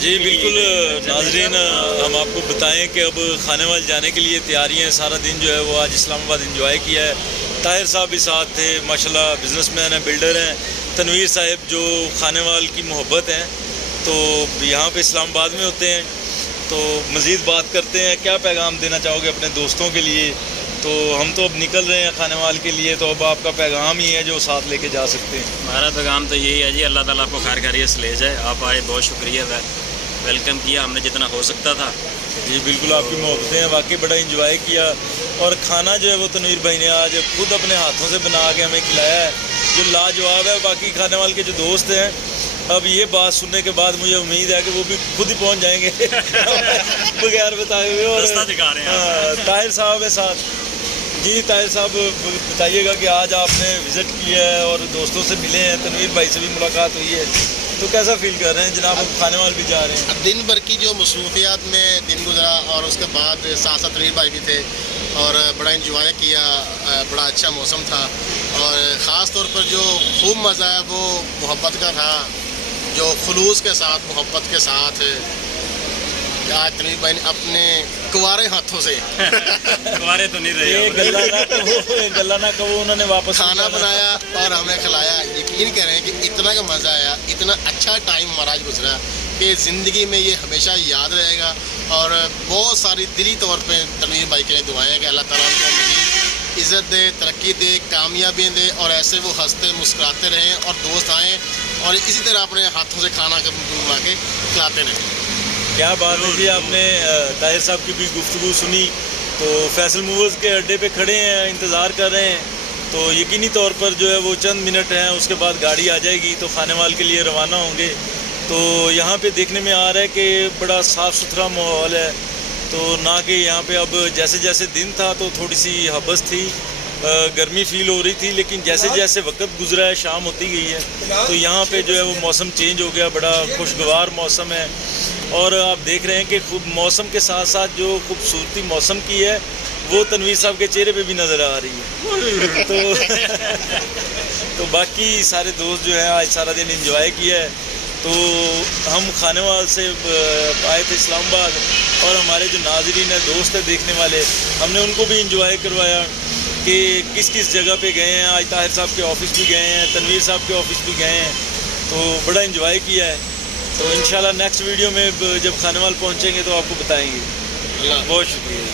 جی بالکل ناظرین، ہم آپ کو بتائیں کہ اب کھانے وال جانے کے لیے تیاری ہیں. سارا دن جو ہے وہ آج اسلام آباد انجوائے کیا ہے. طاہر صاحب بھی ساتھ تھے، ماشاءاللہ بزنس مین ہیں، بلڈر ہیں. تنویر صاحب جو کھانے وال کی محبت ہیں، تو یہاں پہ اسلام آباد میں ہوتے ہیں. تو مزید بات کرتے ہیں، کیا پیغام دینا چاہو گے اپنے دوستوں کے لیے؟ تو ہم تو اب نکل رہے ہیں کھانے وال کے لیے، تو اب آپ کا پیغام ہی ہے جو ساتھ لے کے جا سکتے ہیں. ہمارا پیغام تو یہی ہے جی، اللہ تعالیٰ آپ کو خیر خیریت سے لے جائے. آپ آئے، بہت شکریہ، ویلکم کیا ہم نے جتنا ہو سکتا تھا. جی بالکل، آپ کی محبتیں ہیں، واقعی بڑا انجوائے کیا. اور کھانا جو ہے وہ تنویر بھائی نے آج خود اپنے ہاتھوں سے بنا کے ہمیں کھلایا ہے، جو لاجواب ہے. باقی کھانے والے کے جو دوست ہیں، اب یہ بات سننے کے بعد مجھے امید ہے کہ وہ بھی خود ہی پہنچ جائیں گے بغیر بتائے ہوئے. اور رستہ دکھا رہے ہیں طاہر صاحب ہے ساتھ. جی طاہر صاحب بتائیے گا کہ آج آپ نے وزٹ کیا ہے اور دوستوں سے ملے ہیں، تنویر بھائی سے بھی ملاقات ہوئی ہے، تو کیسا فیل کر رہے ہیں جناب؟ اب کھانے وال بھی جا رہے ہیں. اب دن بھر کی جو مصروفیات میں دن گزرا، اور اس کے بعد ساتھ ساتھ تنویر بھائی بھی تھے اور بڑا انجوائے کیا. بڑا اچھا موسم تھا، اور خاص طور پر جو خوب مزہ ہے وہ محبت کا تھا، جو خلوص کے ساتھ، محبت کے ساتھ آج تنویر بھائی نے اپنے کنوارے ہاتھوں سے ہمارے تو نہیں رہے، یہ گلہ نہ کہو، انہوں نے واپس کھانا بنایا اور ہمیں کھلایا. یقین کریں کہ اتنا کا مزہ آیا، اتنا اچھا ٹائم ہمارا آج گزرا کہ زندگی میں یہ ہمیشہ یاد رہے گا. اور بہت ساری دلی طور پہ تنویر بھائی کے لیے دعائیں کہ اللہ تعالیٰ ان کو مزید عزت دے، ترقی دے، کامیابیاں دے، اور ایسے وہ ہنستے مسکراتے رہیں اور دوست آئیں اور اسی طرح اپنے ہاتھوں سے کھانا بنا کے کھلاتے رہیں. کیا بات ہے جی. آپ نے طاہر صاحب کی بھی گفتگو سنی. تو فیصل موورز کے اڈے پہ کھڑے ہیں، انتظار کر رہے ہیں. تو یقینی طور پر جو ہے وہ چند منٹ ہیں، اس کے بعد گاڑی آ جائے گی تو کھانے وال کے لیے روانہ ہوں گے. تو یہاں پہ دیکھنے میں آ رہا ہے کہ بڑا صاف ستھرا ماحول ہے. تو نہ کہ یہاں پہ اب جیسے جیسے دن تھا تو تھوڑی سی حبس تھی، گرمی فیل ہو رہی تھی، لیکن جیسے جیسے وقت گزرا ہے، شام ہوتی گئی ہے، تو یہاں پہ جو ہے وہ موسم چینج ہو گیا. بڑا خوشگوار موسم ہے. اور آپ دیکھ رہے ہیں کہ خوب موسم کے ساتھ ساتھ جو خوبصورتی موسم کی ہے وہ تنویر صاحب کے چہرے پہ بھی نظر آ رہی ہے. تو باقی سارے دوست جو ہیں آج سارا دن انجوائے کیا ہے. تو ہم کھانے وال سے آئے تھے اسلام آباد، اور ہمارے جو ناظرین ہیں، دوست ہیں دیکھنے والے، ہم نے ان کو بھی انجوائے کروایا کہ کس کس جگہ پہ گئے ہیں. آج طاہر صاحب کے آفس بھی گئے ہیں، تنویر صاحب کے آفس بھی گئے ہیں. تو بڑا انجوائے کیا ہے. تو انشاءاللہ نیکسٹ ویڈیو میں جب کھانے وال پہنچیں گے تو آپ کو بتائیں گے. بہت شکریہ.